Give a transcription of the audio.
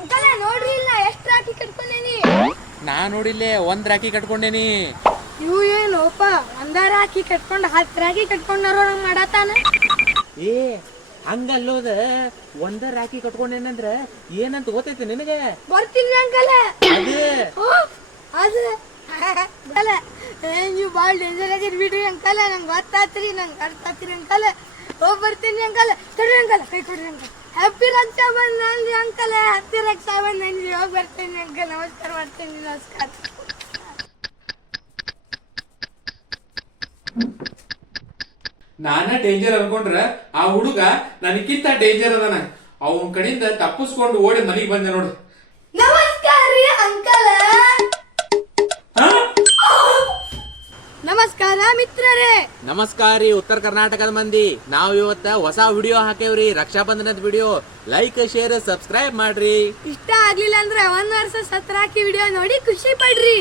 Uncle ನೋಡ್ರಿ ಇಲ್ಲ ಎಷ್ಟು ರಾಖಿ ಕಟ್ಕೊಂಡೇನಿ. ನಾ ನೋಡಿಲ್ಲೇ ಒಂದ್ ರಾಖಿ ಕಟ್ಕೊಂಡೇನಿ. ಇವು ಏನೋಪ ಒಂದ ರಾಖಿ ಕಟ್ಕೊಂಡು 10 ರಾಖಿ ಕಟ್ಕೊಂಡಾರ ಮಾಡತಾನ. ಏ ಹಂಗಲ್ಲೋದ ಒಂದ ರಾಖಿ ಕಟ್ಕೊಂಡೇನಂದ್ರ ಏನಂತ ಗೊತ್ತೈತಿ ನಿನಗೆ? ಬರ್ತೀನಿ ಅಂಕಲ್. ಅದೇ ಅದು ಅಲ್ಲ ನೀವು ಭಾಳ ಡೇಂಜರ್ ಆಗಿರ್ ಬಿಡ್ರಿ ಅಂಕಲ್. ನಂಗೆ ಗೊತ್ತಾತ್ರಿ, ನಂಗೆ ಅರ್ಥ ಆತ್ರಿ ಅಂಕಲ್. ಹೋಗಿ ಬರ್ತೀನಿ ಅಂಕಲ್. ಕೊಡ್ರಿ ಅಂಕಲ್, ಕೈ ಕೊಡ್ರಿ ಅಂಕಲ್. ಹ್ಯಾಪಿ ರಕ್ಷಾ ಬಂಧನ್ ರೀ ಅಂಕಲ್. ಹ್ಯಾಪಿ ರಕ್ಷಾ ಬಂಧನ್ ರೀ. ಹೋಗಿ ಬರ್ತೀನಿ ಅಂಕಲ್. ನಮಸ್ಕಾರ ಮಾಡ್ತೀನಿ. ನಮಸ್ಕಾರ. ನಾನ ಡೇಂಜರ್ ಅನ್ಕೊಂಡ್ರ ಆ ಹುಡುಗ ನನಗಿಂತ ಡೇಂಜರ್ ಅದನ. ಅವನ ಕಡೆಯಿಂದ ತಪ್ಪಿಸ್ಕೊಂಡು ಓಡಿ ಮನೆಗೆ ಬಂದೆ ನೋಡು. ನಮಸ್ಕಾರ ರೀ ಅಂಕಲ್. ನಮಸ್ಕಾರ ಮಿತ್ರರೇ. ನಮಸ್ಕಾರ ರೀ ಉತ್ತರ ಕರ್ನಾಟಕದ ಮಂದಿ. ನಾವ್ ಇವತ್ತ ಹೊಸ ವಿಡಿಯೋ ಹಾಕೇವ್ರಿ, ರಕ್ಷಾ ಬಂಧನದ ವಿಡಿಯೋ. ಲೈಕ್ ಶೇರ್ ಸಬ್ಸ್ಕ್ರೈಬ್ ಮಾಡ್ರಿ. ಇಷ್ಟ ಆಗ್ಲಿಲ್ಲ ಅಂದ್ರೆ 1 ವರ್ಷ 17 ವಿಡಿಯೋ ನೋಡಿ ಖುಷಿ ಪಡ್ರಿ.